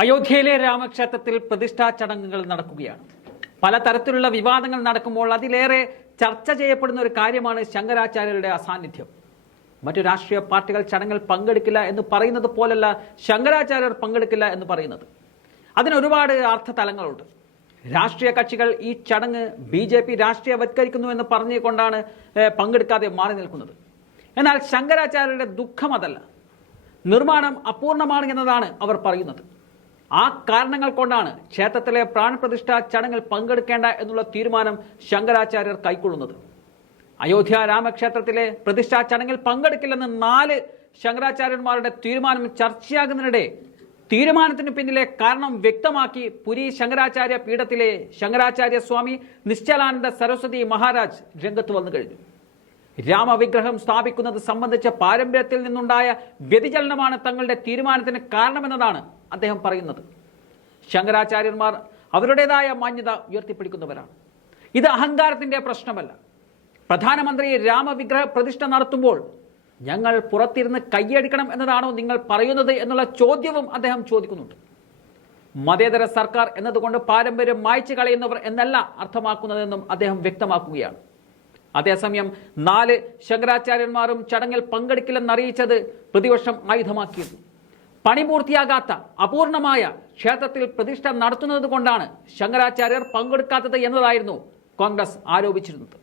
അയോധ്യയിലെ രാമക്ഷേത്രത്തിൽ പ്രതിഷ്ഠാ ചടങ്ങുകൾ നടക്കുകയാണ്. പലതരത്തിലുള്ള വിവാദങ്ങൾ നടക്കുമ്പോൾ അതിലേറെ ചർച്ച ചെയ്യപ്പെടുന്ന ഒരു കാര്യമാണ് ശങ്കരാചാര്യരുടെ അസാന്നിധ്യം. മറ്റു രാഷ്ട്രീയ പാർട്ടികൾ ചടങ്ങിൽ പങ്കെടുക്കില്ല എന്ന് പറയുന്നത് പോലല്ല ശങ്കരാചാര്യർ പങ്കെടുക്കില്ല എന്ന് പറയുന്നത്. അതിനൊരുപാട് അർത്ഥതലങ്ങളുണ്ട്. രാഷ്ട്രീയ കക്ഷികൾ ഈ ചടങ്ങ് BJP രാഷ്ട്രീയവത്കരിക്കുന്നു എന്ന് പറഞ്ഞുകൊണ്ടാണ് പങ്കെടുക്കാതെ മാറി നിൽക്കുന്നത്. എന്നാൽ ശങ്കരാചാര്യരുടെ ദുഃഖം അതല്ല, നിർമ്മാണം അപൂർണമാണ് എന്നതാണ് അവർ പറയുന്നത്. ആ കാരണങ്ങൾ കൊണ്ടാണ് ക്ഷേത്രത്തിലെ പ്രാണപ്രതിഷ്ഠാ ചടങ്ങിൽ പങ്കെടുക്കേണ്ട എന്നുള്ള തീരുമാനം ശങ്കരാചാര്യർ കൈക്കൊള്ളുന്നത്. അയോധ്യ രാമക്ഷേത്രത്തിലെ പ്രതിഷ്ഠാ ചടങ്ങിൽ പങ്കെടുക്കില്ലെന്ന് 4 ശങ്കരാചാര്യന്മാരുടെ തീരുമാനം ചർച്ചയാകുന്നതിനിടെ തീരുമാനത്തിന് പിന്നിലെ കാരണം വ്യക്തമാക്കി പുരി ശങ്കരാചാര്യ പീഠത്തിലെ ശങ്കരാചാര്യ സ്വാമി നിശ്ചലാനന്ദ സരസ്വതി മഹാരാജ് രംഗത്ത് വന്നു കഴിഞ്ഞു. രാമവിഗ്രഹം സ്ഥാപിക്കുന്നത് സംബന്ധിച്ച പാരമ്പര്യത്തിൽ നിന്നുണ്ടായ വ്യതിചലനമാണ് തങ്ങളുടെ തീരുമാനത്തിന് കാരണമെന്നതാണ് അദ്ദേഹം പറയുന്നത്. ശങ്കരാചാര്യന്മാർ അവരുടേതായ മാന്യത ഉയർത്തിപ്പിടിക്കുന്നവരാണ്. ഇത് അഹങ്കാരത്തിന്റെ പ്രശ്നമല്ല. പ്രധാനമന്ത്രി രാമവിഗ്രഹ പ്രതിഷ്ഠ നടത്തുമ്പോൾ ഞങ്ങൾ പുറത്തിരുന്ന് കൈയടിക്കണം എന്നതാണോ നിങ്ങൾ പറയുന്നത് എന്നുള്ള ചോദ്യവും അദ്ദേഹം ചോദിക്കുന്നുണ്ട്. മതേതര സർക്കാർ എന്നതുകൊണ്ട് പാരമ്പര്യം മായ്ച്ചു കളയുന്നവർ എന്നല്ല അർത്ഥമാക്കുന്നതെന്നും അദ്ദേഹം വ്യക്തമാക്കുകയാണ്. അതേസമയം 4 ശങ്കരാചാര്യന്മാരും ചടങ്ങിൽ പങ്കെടുക്കില്ലെന്നറിയിച്ചത് പ്രതിപക്ഷം ആയുധമാക്കിയിരുന്നു. പണി പൂർത്തിയാകാത്ത അപൂർണമായ ക്ഷേത്രത്തിൽ പ്രതിഷ്ഠ നടത്തുന്നത് കൊണ്ടാണ് ശങ്കരാചാര്യർ പങ്കെടുക്കാത്തത് എന്നതായിരുന്നു കോൺഗ്രസ് ആരോപിച്ചിരുന്നത്.